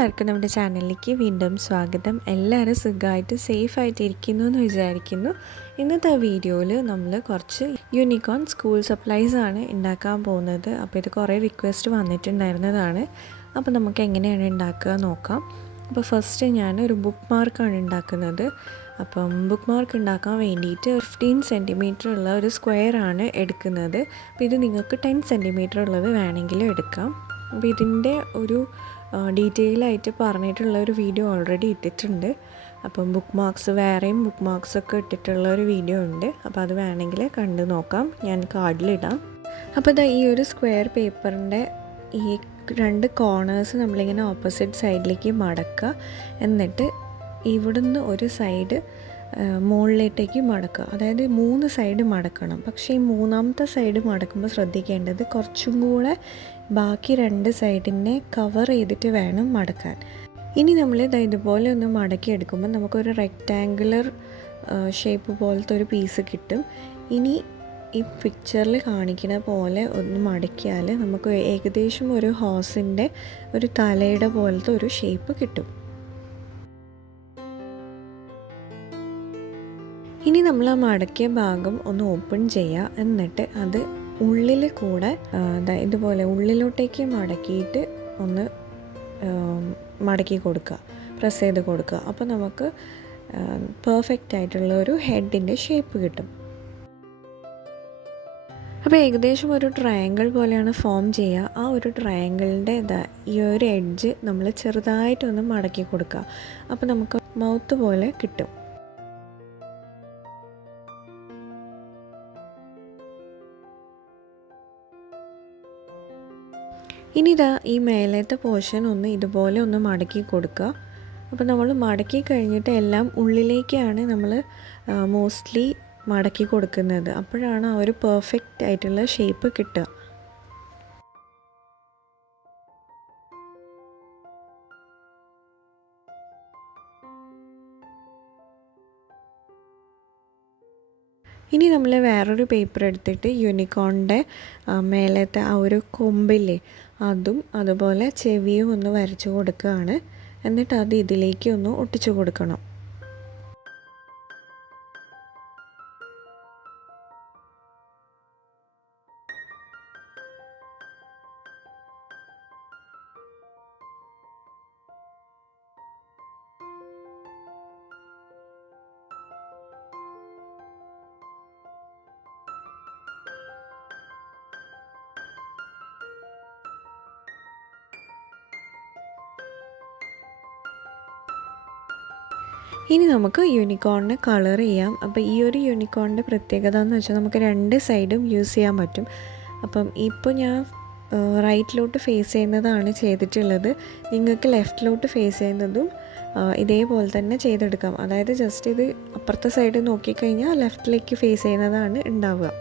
എല്ലാവർക്കും നമ്മുടെ ചാനലിലേക്ക് വീണ്ടും സ്വാഗതം. എല്ലാവരും സുഖമായിട്ട് സേഫായിട്ട് ഇരിക്കുന്നു എന്ന് വിചാരിക്കുന്നു. ഇന്നത്തെ വീഡിയോയിൽ നമ്മൾ കുറച്ച് യൂണിക്കോൺ സ്കൂൾ സപ്ലൈസ് ആണ് ഉണ്ടാക്കാൻ പോകുന്നത്. അപ്പോൾ ഇത് കുറേ റിക്വസ്റ്റ് വന്നിട്ടുണ്ടായിരുന്നതാണ്. അപ്പോൾ നമുക്ക് എങ്ങനെയാണ് ഉണ്ടാക്കുക നോക്കാം. അപ്പോൾ ഫസ്റ്റ് ഞാനൊരു ബുക്ക് മാർക്കാണ് ഉണ്ടാക്കുന്നത്. അപ്പം ബുക്ക് മാർക്ക് ഉണ്ടാക്കാൻ വേണ്ടിയിട്ട് 15 സെൻറ്റിമീറ്റർ ഉള്ള ഒരു സ്ക്വയറാണ് എടുക്കുന്നത്. അപ്പോൾ ഇത് നിങ്ങൾക്ക് 10 സെൻറ്റിമീറ്റർ ഉള്ളത് വേണമെങ്കിലും എടുക്കാം. അപ്പോൾ ഇതിൻ്റെ ഒരു ഡീറ്റെയിൽ ആയിട്ട് പറഞ്ഞിട്ടുള്ള ഒരു വീഡിയോ ഓൾറെഡി ഇട്ടിട്ടുണ്ട്. അപ്പം ബുക്ക് മാർക്സ് വേറെയും ബുക്ക് മാർക്സ് ഒക്കെ ഇട്ടിട്ടുള്ള ഒരു വീഡിയോ ഉണ്ട്. അപ്പോൾ അത് വേണമെങ്കിൽ കണ്ടു നോക്കാം, ഞാൻ കാർഡിലിടാം. അപ്പോൾ ഇതാ ഈ ഒരു സ്ക്വയർ പേപ്പറിൻ്റെ ഈ 2 കോർണേഴ്സ് നമ്മളിങ്ങനെ ഓപ്പോസിറ്റ് സൈഡിലേക്ക് മടക്കുക. എന്നിട്ട് ഇവിടുന്ന് ഒരു സൈഡ് മുകളിലേട്ടേക്ക് മടക്കുക. അതായത് 3 സൈഡ് മടക്കണം. പക്ഷേ ഈ 3ാമത്തെ സൈഡ് മടക്കുമ്പോൾ ശ്രദ്ധിക്കേണ്ടത് കുറച്ചും കൂടെ ബാക്കി 2 സൈഡിനെ കവർ ചെയ്തിട്ട് വേണം മടക്കാൻ. ഇനി നമ്മൾ ഇതുപോലെ ഒന്ന് മടക്കിയെടുക്കുമ്പോൾ നമുക്കൊരു റെക്റ്റാങ്കുലർ ഷേപ്പ് പോലത്തെ ഒരു പീസ് കിട്ടും. ഇനി ഈ പിക്ചറിൽ കാണിക്കുന്ന പോലെ ഒന്ന് മടക്കിയാൽ നമുക്ക് ഏകദേശം ഒരു ഹോസിൻ്റെ ഒരു തലയുടെ പോലത്തെ ഒരു ഷേപ്പ് കിട്ടും. ഇനി നമ്മൾ ആ മടക്കിയ ഭാഗം ഒന്ന് ഓപ്പൺ ചെയ്യുക. എന്നിട്ട് അത് ഉള്ളിൽ കൂടെ ഇതുപോലെ ഉള്ളിലോട്ടേക്ക് മടക്കിയിട്ട് ഒന്ന് മടക്കി കൊടുക്കുക, പ്രസ് ചെയ്ത് കൊടുക്കുക. അപ്പോൾ നമുക്ക് പെർഫെക്റ്റ് ആയിട്ടുള്ള ഒരു ഹെഡിൻ്റെ ഷേപ്പ് കിട്ടും. അപ്പോൾ ഏകദേശം ഒരു ട്രയാങ്കിൾ പോലെയാണ് ഫോം ചെയ്യുക. ആ ഒരു ട്രയാങ്കിളിൻ്റെ ഈ ഒരു എഡ്ജ് നമ്മൾ ചെറുതായിട്ടൊന്ന് മടക്കി കൊടുക്കുക. അപ്പോൾ നമുക്ക് മൗത്ത് പോലെ കിട്ടും. ഇനി ഈ മേലത്തെ പോർഷൻ ഒന്ന് ഇതുപോലെ ഒന്ന് മടക്കി കൊടുക്കുക. അപ്പോൾ നമ്മൾ മടക്കി കഴിഞ്ഞിട്ട് എല്ലാം ഉള്ളിലേക്കാണ് നമ്മൾ മോസ്റ്റ്ലി മടക്കി കൊടുക്കുന്നത്. അപ്പോഴാണ് ആ ഒരു പെർഫെക്റ്റ് ആയിട്ടുള്ള ഷേപ്പ് കിട്ടുക. ഇനി നമ്മൾ വേറൊരു പേപ്പർ എടുത്തിട്ട് യൂണിക്കോണിൻ്റെ മേലത്തെ ആ ഒരു കൊമ്പില്ലേ അതും അതുപോലെ ചെവിയും ഒന്ന് വരച്ചു കൊടുക്കുകയാണ്. എന്നിട്ട് അത് ഇതിലേക്ക് ഒന്ന് ഒട്ടിച്ചു കൊടുക്കണം. ഇനി നമുക്ക് യൂണിക്കോണിന് കളർ ചെയ്യാം. അപ്പോൾ ഈ ഒരു യൂണിക്കോണിൻ്റെ പ്രത്യേകത എന്ന് വെച്ചാൽ നമുക്ക് 2 സൈഡും യൂസ് ചെയ്യാൻ പറ്റും. അപ്പം ഇപ്പോൾ ഞാൻ റൈറ്റിലോട്ട് ഫേസ് ചെയ്യുന്നതാണ് ചെയ്തിട്ടുള്ളത്. നിങ്ങൾക്ക് ലെഫ്റ്റിലോട്ട് ഫേസ് ചെയ്യുന്നതും ഇതേപോലെ തന്നെ ചെയ്തെടുക്കാം. അതായത് ജസ്റ്റ് ഇത് അപ്പുറത്തെ സൈഡ് നോക്കിക്കഴിഞ്ഞാൽ ലെഫ്റ്റിലേക്ക് ഫേസ് ചെയ്യുന്നതാണ് ഉണ്ടാവുക.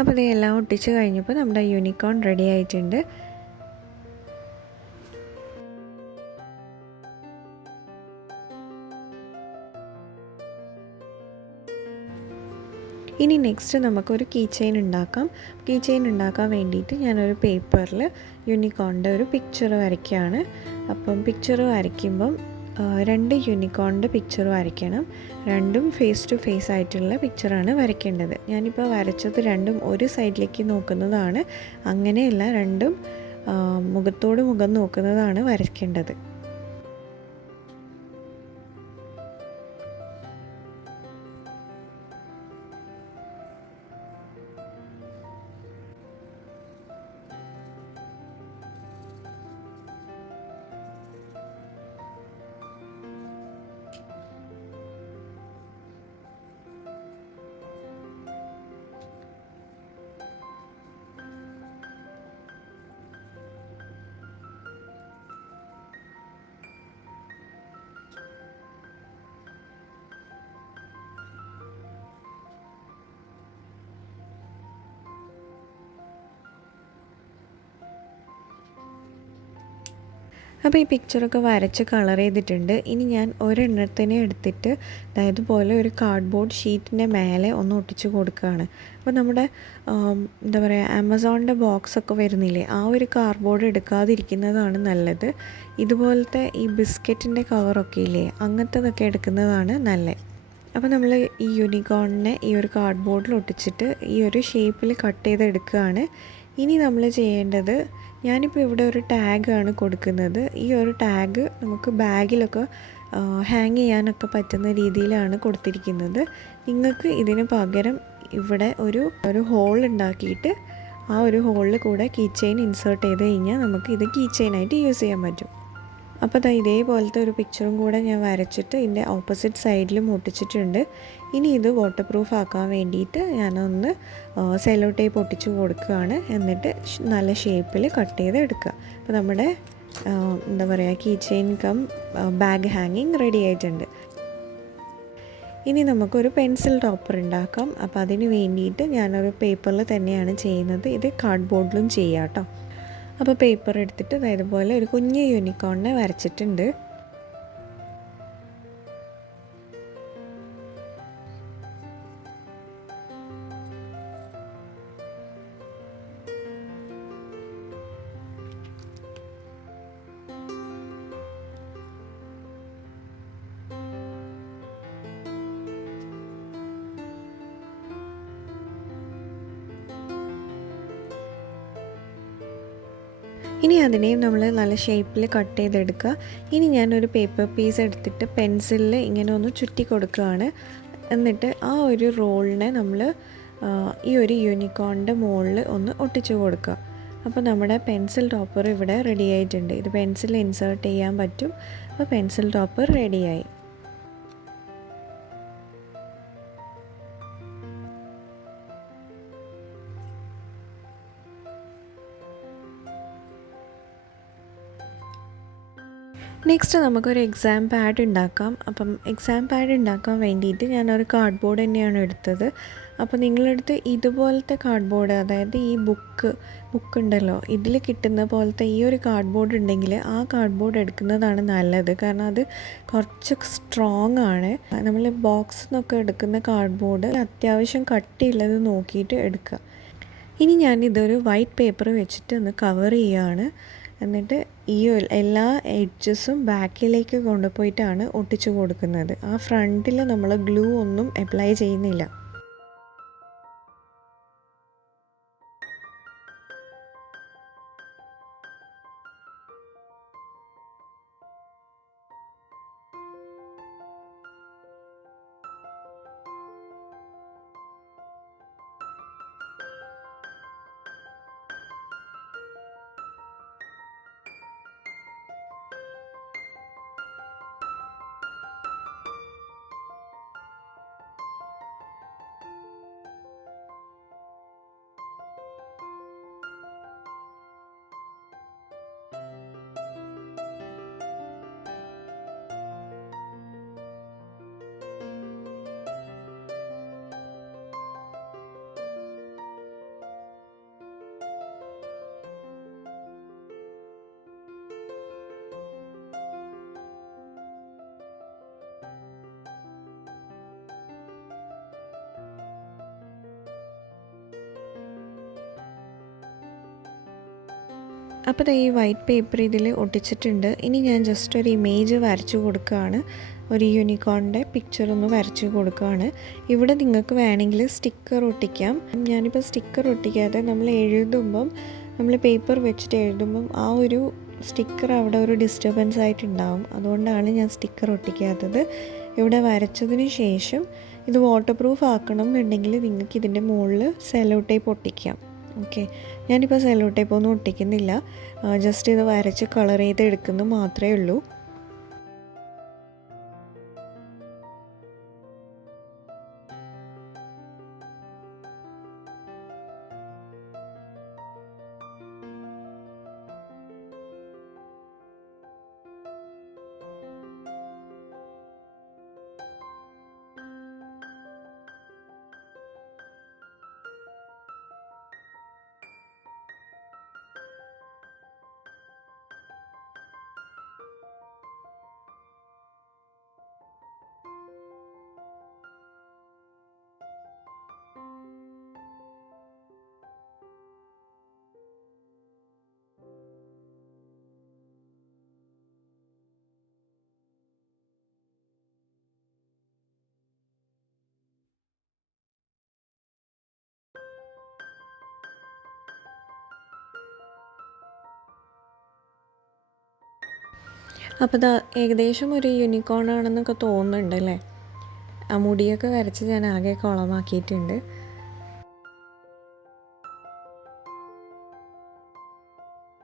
അപ്പോൾ ഇതെല്ലാം ഒട്ടിച്ച് കഴിഞ്ഞപ്പോൾ നമ്മുടെ യൂണിക്കോൺ റെഡി ആയിട്ടുണ്ട്. ഇനി നെക്സ്റ്റ് നമുക്കൊരു കീചെയിൻ ഉണ്ടാക്കാം. കീചെയിൻ ഉണ്ടാക്കാൻ വേണ്ടിയിട്ട് ഞാനൊരു പേപ്പറിൽ യൂണിക്കോണിൻ്റെ ഒരു പിക്ചർ വരയ്ക്കുകയാണ്. അപ്പം പിക്ചർ വരയ്ക്കുമ്പം 2 യൂണിക്കോണിൻ്റെ പിക്ചർ വരയ്ക്കണം. 2ഉം ഫേസ് ടു ഫേസ് ആയിട്ടുള്ള പിക്ചറാണ് വരയ്ക്കേണ്ടത്. ഞാനിപ്പോൾ വരച്ചത് 2ഉം ഒരു സൈഡിലേക്ക് നോക്കുന്നതാണ്. അങ്ങനെയല്ല, 2ഉം മുഖത്തോട് മുഖം നോക്കുന്നതാണ് വരയ്ക്കേണ്ടത്. അപ്പോൾ ഈ പിക്ചറൊക്കെ വരച്ച് കളർ ചെയ്തിട്ടുണ്ട്. ഇനി ഞാൻ ഒരെണ്ണത്തിനെ എടുത്തിട്ട് ഇതുപോലെ ഒരു കാർഡ്ബോർഡ് ഷീറ്റിൻ്റെ മേലെ ഒന്ന് ഒട്ടിച്ച് കൊടുക്കുകയാണ്. അപ്പോൾ നമ്മുടെ എന്താ പറയുക, ആമസോണിൻ്റെ ബോക്സൊക്കെ വരുന്നില്ലേ, ആ ഒരു കാർഡ്ബോർഡ് എടുക്കാതിരിക്കുന്നതാണ് നല്ലത്. ഇതുപോലത്തെ ഈ ബിസ്ക്കറ്റിൻ്റെ കവറൊക്കെ ഇല്ലേ, അങ്ങനത്തതൊക്കെ എടുക്കുന്നതാണ് നല്ലത്. അപ്പോൾ നമ്മൾ ഈ യൂണിക്കോണിനെ ഈ ഒരു കാർഡ്ബോർഡിൽ ഒട്ടിച്ചിട്ട് ഈ ഒരു ഷേപ്പിൽ കട്ട് ചെയ്തെടുക്കുകയാണ്. ഇനി നമ്മൾ ചെയ്യേണ്ടത്, ഞാനിപ്പോൾ ഇവിടെ ഒരു ടാഗാണ് കൊടുക്കുന്നത്. ഈ ഒരു ടാഗ് നമുക്ക് ബാഗിലൊക്കെ ഹാങ് ചെയ്യാനൊക്കെ പറ്റുന്ന രീതിയിലാണ് കൊടുത്തിരിക്കുന്നത്. നിങ്ങൾക്ക് ഇതിന് പകരം ഇവിടെ ഒരു ഹോൾ ഉണ്ടാക്കിയിട്ട് ആ ഒരു ഹോളിൽ കൂടെ കീ ചെയിൻ ഇൻസേർട്ട് ചെയ്ത് കഴിഞ്ഞാൽ നമുക്ക് ഇത് കീ ചെയിനായിട്ട് യൂസ് ചെയ്യാൻ പറ്റും. അപ്പോൾ ഇതേപോലത്തെ ഒരു പിക്ചറും കൂടെ ഞാൻ വരച്ചിട്ട് ഇതിൻ്റെ ഓപ്പോസിറ്റ് സൈഡിലും ഒട്ടിച്ചിട്ടുണ്ട്. ഇനി ഇത് വാട്ടർ പ്രൂഫ് ആക്കാൻ വേണ്ടിയിട്ട് ഞാനൊന്ന് സെല്ലോ ടേപ്പ് ഒട്ടിച്ച് കൊടുക്കുകയാണ്. എന്നിട്ട് നല്ല ഷേപ്പിൽ കട്ട് ചെയ്ത് എടുക്കുക. അപ്പോൾ നമ്മുടെ എന്താ പറയുക, കീ ചെയിൻ കം ബാഗ് ഹാങ്ങിങ് റെഡി ആയിട്ടുണ്ട്. ഇനി നമുക്കൊരു പെൻസിൽ ടോപ്പർ ഉണ്ടാക്കാം. അപ്പോൾ അതിന് വേണ്ടിയിട്ട് ഞാനൊരു പേപ്പറിൽ തന്നെയാണ് ചെയ്യുന്നത്. ഇത് കാർഡ്ബോർഡിലും ചെയ്യാം കേട്ടോ. അപ്പോൾ പേപ്പർ എടുത്തിട്ട് ഇതുപോലെ ഒരു കുഞ്ഞ് യൂണിക്കോണിനെ വരച്ചിട്ടുണ്ട്. ഇനി അതിനെയും നമ്മൾ നല്ല ഷേപ്പിൽ കട്ട് ചെയ്തെടുക്കുക. ഇനി ഞാനൊരു പേപ്പർ പീസ് എടുത്തിട്ട് പെൻസിലിൽ ഇങ്ങനെ ഒന്ന് ചുറ്റി കൊടുക്കുകയാണ്. എന്നിട്ട് ആ ഒരു റോളിനെ നമ്മൾ ഈ ഒരു യൂണിക്കോണിൻ്റെ മുകളിൽ ഒന്ന് ഒട്ടിച്ചു കൊടുക്കുക. അപ്പോൾ നമ്മുടെ പെൻസിൽ ടോപ്പർ ഇവിടെ റെഡി ആയിട്ടുണ്ട്. ഇത് പെൻസിൽ ഇൻസേർട്ട് ചെയ്യാൻ പറ്റും. അപ്പോൾ പെൻസിൽ ടോപ്പർ റെഡിയായി. നെക്സ്റ്റ് നമുക്കൊരു എക്സാം പാഡ് ഉണ്ടാക്കാം. അപ്പം എക്സാം പാഡ് ഉണ്ടാക്കാൻ വേണ്ടിയിട്ട് ഞാനൊരു കാർഡ്ബോർഡ് തന്നെയാണ് എടുത്തത്. അപ്പോൾ നിങ്ങളെടുത്ത് ഇതുപോലത്തെ കാർഡ്ബോർഡ്, അതായത് ഈ ബുക്ക് ഉണ്ടല്ലോ, ഇതിൽ കിട്ടുന്ന പോലത്തെ ഈ ഒരു കാർഡ്ബോർഡ് ഉണ്ടെങ്കിൽ ആ കാർഡ്ബോർഡ് എടുക്കുന്നതാണ് നല്ലത്. കാരണം അത് കുറച്ച് സ്ട്രോങ് ആണ്. നമ്മൾ ബോക്സിൽ നിന്നൊക്കെ എടുക്കുന്ന കാർഡ്ബോർഡ് അത്യാവശ്യം കട്ടിയുള്ളത് നോക്കിയിട്ട് എടുക്കുക. ഇനി ഞാനിതൊരു വൈറ്റ് പേപ്പർ വെച്ചിട്ട് ഒന്ന് കവർ ചെയ്യുകയാണ്. എന്നിട്ട് ഈ എല്ലാ എഡ്ജസും ബാക്കിലേക്ക് കൊണ്ടുപോയിട്ടാണ് ഒട്ടിച്ചു കൊടുക്കുന്നത്. ആ ഫ്രണ്ടിൽ നമ്മൾ ഗ്ലൂ ഒന്നും അപ്ലൈ ചെയ്യുന്നില്ല. അപ്പോൾ ഈ വൈറ്റ് പേപ്പർ ഇതിൽ ഒട്ടിച്ചിട്ടുണ്ട്. ഇനി ഞാൻ ജസ്റ്റ് ഒരു ഇമേജ് വരച്ചു കൊടുക്കുകയാണ്. ഒരു യൂണിക്കോണിൻ്റെ പിക്ചർ ഒന്ന് വരച്ചു കൊടുക്കുകയാണ്. ഇവിടെ നിങ്ങൾക്ക് വേണമെങ്കിൽ സ്റ്റിക്കർ ഒട്ടിക്കാം. ഞാനിപ്പോൾ സ്റ്റിക്കർ ഒട്ടിക്കാതെ നമ്മൾ എഴുതുമ്പം, നമ്മൾ പേപ്പർ വെച്ചിട്ട് എഴുതുമ്പം ആ ഒരു സ്റ്റിക്കർ അവിടെ ഒരു ഡിസ്റ്റർബൻസ് ആയിട്ടുണ്ടാവും. അതുകൊണ്ടാണ് ഞാൻ സ്റ്റിക്കർ ഒട്ടിക്കാത്തത്. ഇവിടെ വരച്ചതിന് ശേഷം ഇത് വാട്ടർ പ്രൂഫ് ആക്കണം എന്നുണ്ടെങ്കിൽ നിങ്ങൾക്ക് ഇതിൻ്റെ മുകളിൽ സെല്ലോ ടേപ്പ് ഒട്ടിക്കാം. ഓക്കെ, ഞാനിപ്പോൾ സെല്ലോ ടേപ്പ് ഒന്നും ഒട്ടിക്കുന്നില്ല. ജസ്റ്റ് ഇത് വരച്ച് കളർ ചെയ്ത് എടുക്കുന്നത് മാത്രമേ ഉള്ളൂ. അപ്പോൾ ഇത് ഏകദേശം ഒരു യൂണിക്കോൺ ആണെന്നൊക്കെ തോന്നുന്നുണ്ട് അല്ലേ. ആ മുടിയൊക്കെ വരച്ച് ഞാൻ ആകെ കുളമാക്കിയിട്ടുണ്ട്.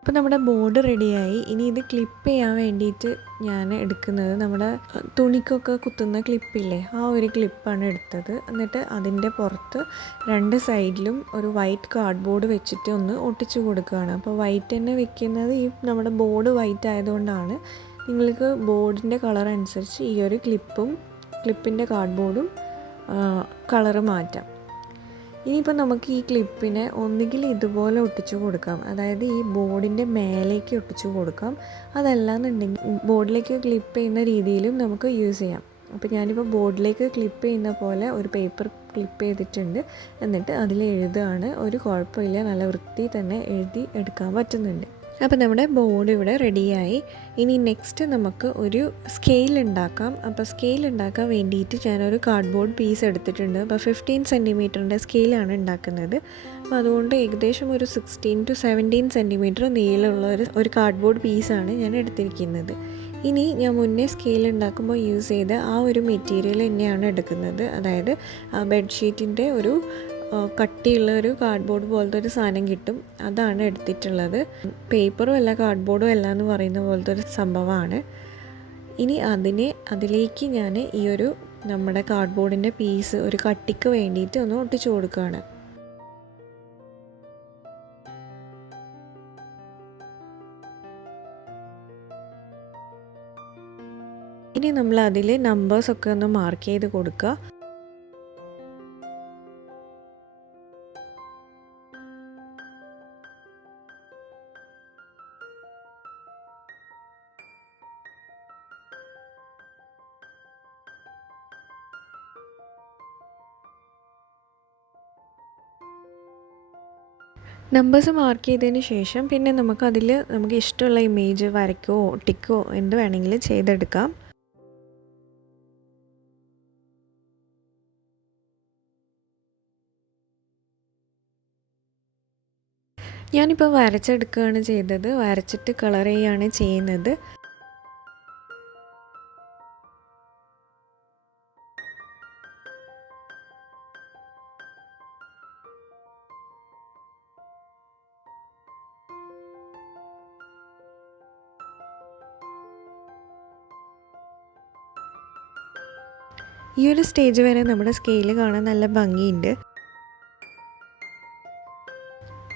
അപ്പോൾ നമ്മുടെ ബോർഡ് റെഡിയായി. ഇനി ഇത് ക്ലിപ്പ് ചെയ്യാൻ വേണ്ടിയിട്ട് ഞാൻ എടുക്കുന്നത് നമ്മുടെ തുണിക്കൊക്കെ കുത്തുന്ന ക്ലിപ്പില്ലേ, ആ ഒരു ക്ലിപ്പാണ് എടുത്തത്. എന്നിട്ട് അതിൻ്റെ പുറത്ത് 2 സൈഡിലും ഒരു വൈറ്റ് കാർഡ്ബോർഡ് വെച്ചിട്ട് ഒന്ന് ഒട്ടിച്ചു കൊടുക്കുകയാണ്. അപ്പോൾ വൈറ്റ് തന്നെ വെക്കുന്നത് ഈ നമ്മുടെ ബോർഡ് വൈറ്റ് ആയതുകൊണ്ടാണ്. നിങ്ങൾക്ക് ബോർഡിൻ്റെ കളർ അനുസരിച്ച് ഈ ഒരു ക്ലിപ്പിൻ്റെ കാർഡ്ബോർഡും കളറ് മാറ്റാം. ഇനിയിപ്പോൾ നമുക്ക് ഈ ക്ലിപ്പിനെ ഒന്നുകിൽ ഇതുപോലെ ഒട്ടിച്ചു കൊടുക്കാം, അതായത് ഈ ബോർഡിൻ്റെ മേലേക്ക് ഒട്ടിച്ചു കൊടുക്കാം. അതല്ലാന്നുണ്ടെങ്കിൽ ബോർഡിലേക്ക് ക്ലിപ്പ് ചെയ്യുന്ന രീതിയിലും നമുക്ക് യൂസ് ചെയ്യാം. അപ്പോൾ ഞാനിപ്പോൾ ബോർഡിലേക്ക് ക്ലിപ്പ് ചെയ്യുന്ന പോലെ ഒരു പേപ്പർ ക്ലിപ്പ് ചെയ്തിട്ടുണ്ട്. എന്നിട്ട് അതിൽ എഴുതുകയാണ്. ഒരു കുഴപ്പമില്ല, നല്ല വൃത്തി തന്നെ എഴുതി എടുക്കാൻ പറ്റുന്നുണ്ട്. അപ്പോൾ നമ്മുടെ ബോർഡ് ഇവിടെ റെഡിയായി. ഇനി നെക്സ്റ്റ് നമുക്ക് ഒരു സ്കെയിൽ ഉണ്ടാക്കാം. അപ്പോൾ സ്കെയിൽ ഉണ്ടാക്കാൻ വേണ്ടിയിട്ട് ഞാനൊരു കാർഡ്ബോർഡ് പീസ് എടുത്തിട്ടുണ്ട്. അപ്പോൾ 15 സെൻറ്റിമീറ്ററിൻ്റെ സ്കെയിലാണ് ഉണ്ടാക്കുന്നത്. അപ്പോൾ അതുകൊണ്ട് ഏകദേശം ഒരു 16 to 17 സെൻറ്റിമീറ്റർ നീളമുള്ള ഒരു കാർഡ്ബോർഡ് പീസാണ് ഞാൻ എടുത്തിരിക്കുന്നത്. ഇനി ഞാൻ മുന്നേ സ്കെയിൽ ഉണ്ടാക്കുമ്പോൾ യൂസ് ചെയ്ത ആ ഒരു മെറ്റീരിയൽ തന്നെയാണ് എടുക്കുന്നത്. അതായത് ബെഡ്ഷീറ്റിൻ്റെ ഒരു കട്ടിയുള്ള ഒരു കാർഡ്ബോർഡ് പോലത്തെ ഒരു സാധനം കിട്ടും, അതാണ് എടുത്തിട്ടുള്ളത്. പേപ്പറും അല്ല കാർഡ്ബോർഡും അല്ല എന്ന് പറയുന്ന പോലത്തെ ഒരു സംഭവമാണ്. ഇനി അതിലേക്ക് ഞാൻ ഈ ഒരു നമ്മുടെ കാർഡ്ബോർഡിൻ്റെ പീസ് ഒരു കട്ടിക്ക് വേണ്ടിയിട്ട് ഒന്ന് ഒട്ടിച്ചു കൊടുക്കുകയാണ്. ഇനി നമ്മൾ അതിൽ നമ്പേഴ്സൊക്കെ ഒന്ന് മാർക്ക് ചെയ്ത് കൊടുക്കുക. നമ്പേഴ്സ് മാർക്ക് ചെയ്തതിന് ശേഷം പിന്നെ നമുക്ക് ഇഷ്ടമുള്ള ഇമേജ് വരയ്ക്കോ ഒട്ടിക്കോ എന്ത് വേണമെങ്കിലും ചെയ്തെടുക്കാം. ഞാനിപ്പോൾ വരച്ചെടുക്കുകയാണ് ചെയ്തത്, വരച്ചിട്ട് കളർ ചെയ്യുകയാണ് ചെയ്യുന്നത്. ഈ ഒരു സ്റ്റേജ് വരെ നമ്മുടെ സ്കെയിൽ കാണാൻ നല്ല ഭംഗിയുണ്ട്.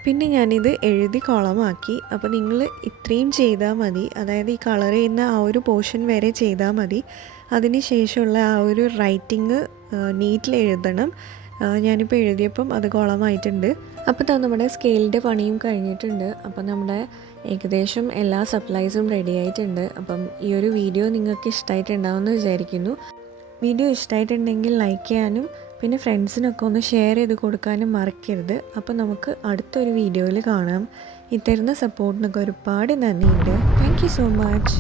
പിന്നെ ഞാനിത് എഴുതി കോളമാക്കി. അപ്പോൾ നിങ്ങൾ ഇത്രയും ചെയ്താൽ മതി, അതായത് ഈ കളർ ചെയ്യുന്ന ആ ഒരു പോർഷൻ വരെ ചെയ്താൽ മതി. അതിന് ശേഷമുള്ള ആ ഒരു റൈറ്റിങ് നീറ്റിൽ എഴുതണം. ഞാനിപ്പോൾ എഴുതിയപ്പം അത് കോളമായിട്ടുണ്ട്. അപ്പോൾ നമ്മുടെ സ്കെയിലിൻ്റെ പണിയും കഴിഞ്ഞിട്ടുണ്ട്. അപ്പം നമ്മുടെ ഏകദേശം എല്ലാ സപ്ലൈസും റെഡി ആയിട്ടുണ്ട്. അപ്പം ഈ ഒരു വീഡിയോ നിങ്ങൾക്ക് ഇഷ്ടമായിട്ടുണ്ടാവുമെന്ന് വിചാരിക്കുന്നു. വീഡിയോ ഇഷ്ടമായിട്ടുണ്ടെങ്കിൽ ലൈക്ക് ചെയ്യാനും പിന്നെ ഫ്രണ്ട്സിനൊക്കെ ഒന്ന് ഷെയർ ചെയ്ത് കൊടുക്കാനും മറക്കരുത്. അപ്പോൾ നമുക്ക് അടുത്തൊരു വീഡിയോയിൽ കാണാം. ഈ തരുന്ന സപ്പോർട്ടിനൊക്കെ ഒരുപാട് നന്ദിയുണ്ട്. Thank you so much.